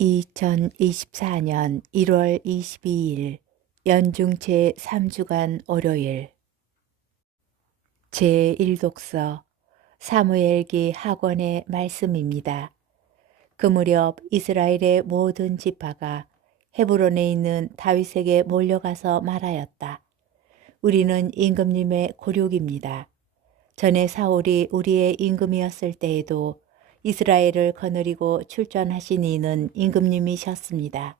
2024년 1월 22일 연중 제3주간 월요일 제1독서 사무엘기 학원의 말씀입니다. 그 무렵 이스라엘의 모든 지파가 헤브론에 있는 다윗에게 몰려가서 말하였다. 우리는 임금님의 고륙입니다. 전에 사울이 우리의 임금이었을 때에도 이스라엘을 거느리고 출전하신 이는 임금님이셨습니다.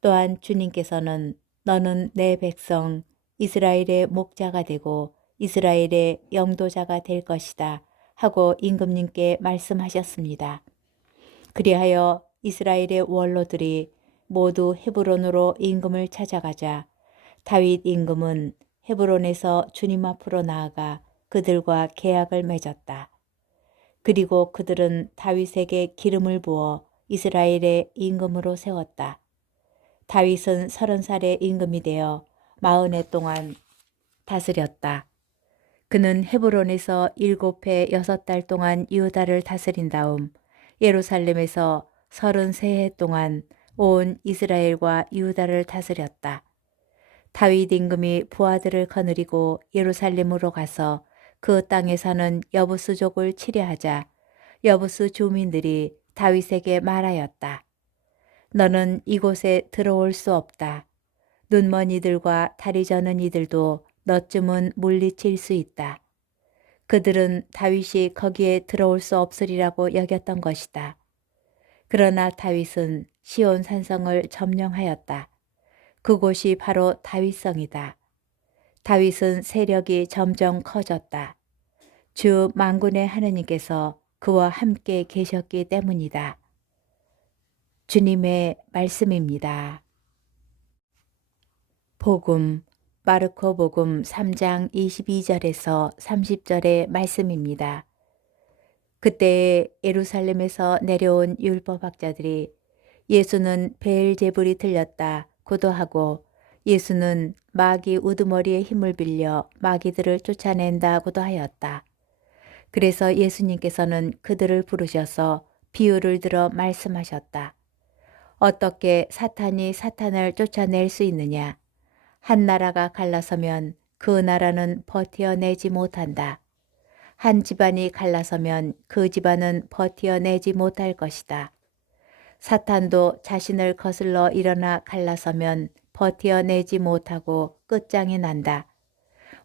또한 주님께서는 너는 내 백성 이스라엘의 목자가 되고 이스라엘의 영도자가 될 것이다 하고 임금님께 말씀하셨습니다. 그리하여 이스라엘의 원로들이 모두 헤브론으로 임금을 찾아가자 다윗 임금은 헤브론에서 주님 앞으로 나아가 그들과 계약을 맺었다. 그리고 그들은 다윗에게 기름을 부어 이스라엘의 임금으로 세웠다. 다윗은 30살의 임금이 되어 40해 동안 다스렸다. 그는 헤브론에서 7해 6달 동안 유다를 다스린 다음 예루살렘에서 33해 동안 온 이스라엘과 유다를 다스렸다. 다윗 임금이 부하들을 거느리고 예루살렘으로 가서 그 땅에 사는 여부스족을 치려하자 여부스 주민들이 다윗에게 말하였다. 너는 이곳에 들어올 수 없다. 눈먼 이들과 다리 저는 이들도 너쯤은 물리칠 수 있다. 그들은 다윗이 거기에 들어올 수 없으리라고 여겼던 것이다. 그러나 다윗은 시온 산성을 점령하였다. 그곳이 바로 다윗성이다. 다윗은 세력이 점점 커졌다. 주 만군의 하느님께서 그와 함께 계셨기 때문이다. 주님의 말씀입니다. 복음, 마르코 복음 3장 22절에서 30절의 말씀입니다. 그때에 예루살렘에서 내려온 율법학자들이 예수는 베엘제불이 들렸다 고도하고 예수는 마귀 우두머리의 힘을 빌려 마귀들을 쫓아낸다고도 하였다. 그래서 예수님께서는 그들을 부르셔서 비유를 들어 말씀하셨다. 어떻게 사탄이 사탄을 쫓아낼 수 있느냐? 한 나라가 갈라서면 그 나라는 버티어내지 못한다. 한 집안이 갈라서면 그 집안은 버티어내지 못할 것이다. 사탄도 자신을 거슬러 일어나 갈라서면 버티어내지 못하고 끝장이 난다.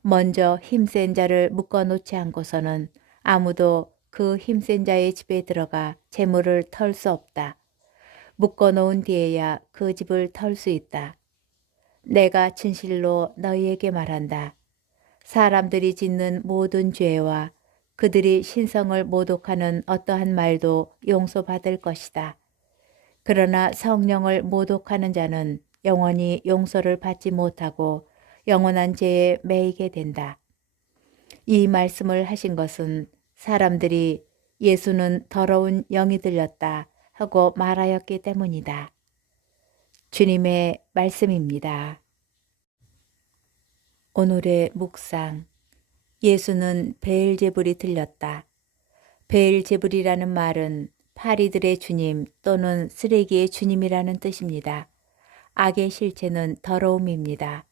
먼저 힘센 자를 묶어놓지 않고서는 아무도 그 힘센 자의 집에 들어가 재물을 털 수 없다. 묶어놓은 뒤에야 그 집을 털 수 있다. 내가 진실로 너희에게 말한다. 사람들이 짓는 모든 죄와 그들이 신성을 모독하는 어떠한 말도 용서받을 것이다. 그러나 성령을 모독하는 자는 영원히 용서를 받지 못하고 영원한 죄에 매이게 된다. 이 말씀을 하신 것은 사람들이 예수는 더러운 영이 들렸다 하고 말하였기 때문이다. 주님의 말씀입니다. 오늘의 묵상. 예수는 베엘제불이 들렸다. 베엘제불이라는 말은 파리들의 주님 또는 쓰레기의 주님이라는 뜻입니다. 악의 실체는 더러움입니다.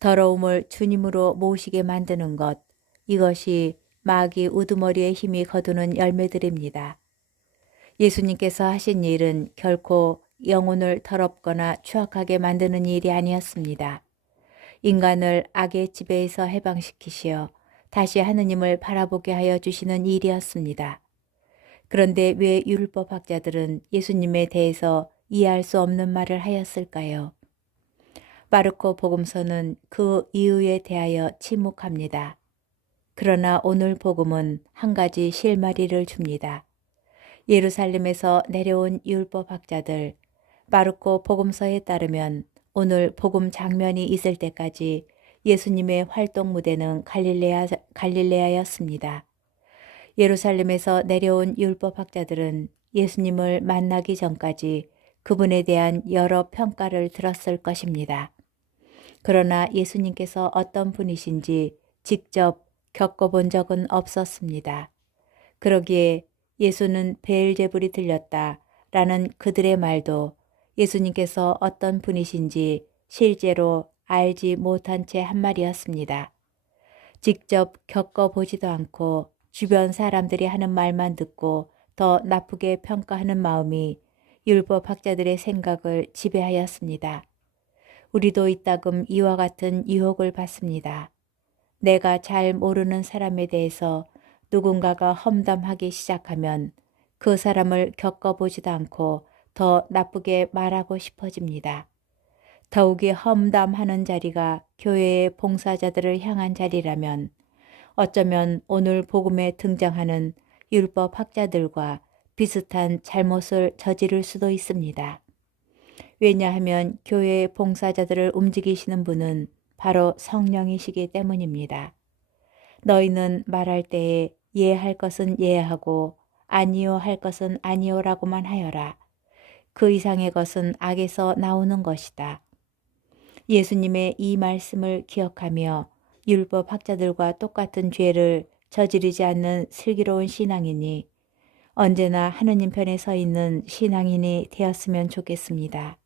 더러움을 주님으로 모시게 만드는 것, 이것이 마귀 우두머리의 힘이 거두는 열매들입니다. 예수님께서 하신 일은 결코 영혼을 더럽거나 추악하게 만드는 일이 아니었습니다. 인간을 악의 지배에서 해방시키시어 다시 하느님을 바라보게 하여 주시는 일이었습니다. 그런데 왜 율법학자들은 예수님에 대해서 이해할 수 없는 말을 하였을까요? 마르코 복음서는 그 이유에 대하여 침묵합니다. 그러나 오늘 복음은 한 가지 실마리를 줍니다. 예루살렘에서 내려온 율법학자들, 마르코 복음서에 따르면 오늘 복음 장면이 있을 때까지 예수님의 활동 무대는 갈릴레아였습니다. 예루살렘에서 내려온 율법학자들은 예수님을 만나기 전까지 그분에 대한 여러 평가를 들었을 것입니다. 그러나 예수님께서 어떤 분이신지 직접 겪어본 적은 없었습니다. 그러기에 예수는 베엘제불이 들렸다, 라는 그들의 말도 예수님께서 어떤 분이신지 실제로 알지 못한 채 한 말이었습니다. 직접 겪어보지도 않고 주변 사람들이 하는 말만 듣고 더 나쁘게 평가하는 마음이 율법학자들의 생각을 지배하였습니다. 우리도 이따금 이와 같은 유혹을 받습니다. 내가 잘 모르는 사람에 대해서 누군가가 험담하기 시작하면 그 사람을 겪어보지도 않고 더 나쁘게 말하고 싶어집니다. 더욱이 험담하는 자리가 교회의 봉사자들을 향한 자리라면 어쩌면 오늘 복음에 등장하는 율법학자들과 비슷한 잘못을 저지를 수도 있습니다. 왜냐하면 교회의 봉사자들을 움직이시는 분은 바로 성령이시기 때문입니다. 너희는 말할 때에 예할 것은 예하고 아니요 할 것은 아니요라고만 하여라. 그 이상의 것은 악에서 나오는 것이다. 예수님의 이 말씀을 기억하며 율법학자들과 똑같은 죄를 저지르지 않는 슬기로운 신앙인이 언제나 하느님 편에 서 있는 신앙인이 되었으면 좋겠습니다.